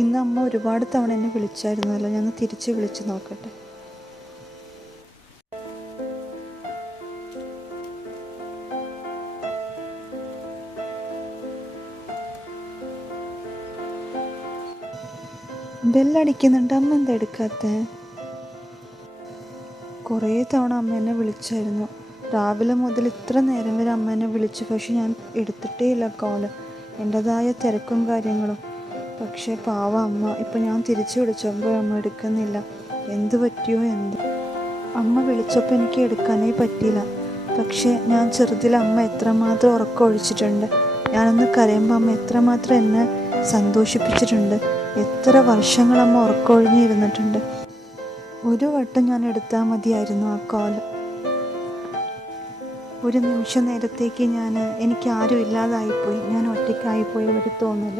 ഇന്ന് അമ്മ ഒരുപാട് തവണ എന്നെ വിളിച്ചായിരുന്നല്ലോ, ഞാൻ തിരിച്ച് വിളിച്ച് നോക്കട്ടെ. ബെല്ലടിക്കുന്നുണ്ട്, അമ്മ എന്താ എടുക്കാത്ത? കുറേ തവണ അമ്മ എന്നെ വിളിച്ചായിരുന്നു. രാവിലെ മുതൽ ഇത്ര നേരം വരെ അമ്മ എന്നെ വിളിച്ചു, പക്ഷെ ഞാൻ എടുത്തിട്ടേ ഇല്ല കോള്. എൻ്റെതായ തിരക്കും കാര്യങ്ങളും. പക്ഷേ പാവം അമ്മ, ഇപ്പം ഞാൻ തിരിച്ചു വിളിച്ചപ്പോൾ അമ്മ എടുക്കുന്നില്ല. എന്ത് പറ്റിയോ എന്ത്? അമ്മ വിളിച്ചപ്പോൾ എനിക്ക് എടുക്കാനേ പറ്റിയില്ല. പക്ഷേ ഞാൻ ചെറുതിൽ അമ്മ എത്രമാത്രം ഉറക്കം ഒഴിച്ചിട്ടുണ്ട്. ഞാനൊന്ന് കരയുമ്പോൾ അമ്മ എത്രമാത്രം എന്നെ സന്തോഷിപ്പിച്ചിട്ടുണ്ട്. എത്ര വർഷങ്ങൾ അമ്മ ഉറക്കമൊഴിഞ്ഞിരുന്നിട്ടുണ്ട്. ഒരു വട്ടം ഞാൻ എടുത്താൽ മതിയായിരുന്നു ആ കോൾ. ഒരു നിമിഷ നേരത്തേക്ക് എനിക്ക് ആരും ഇല്ലാതായിപ്പോയി, ഞാൻ ഒറ്റയ്ക്കായിപ്പോയി ഒരു തോന്നൽ.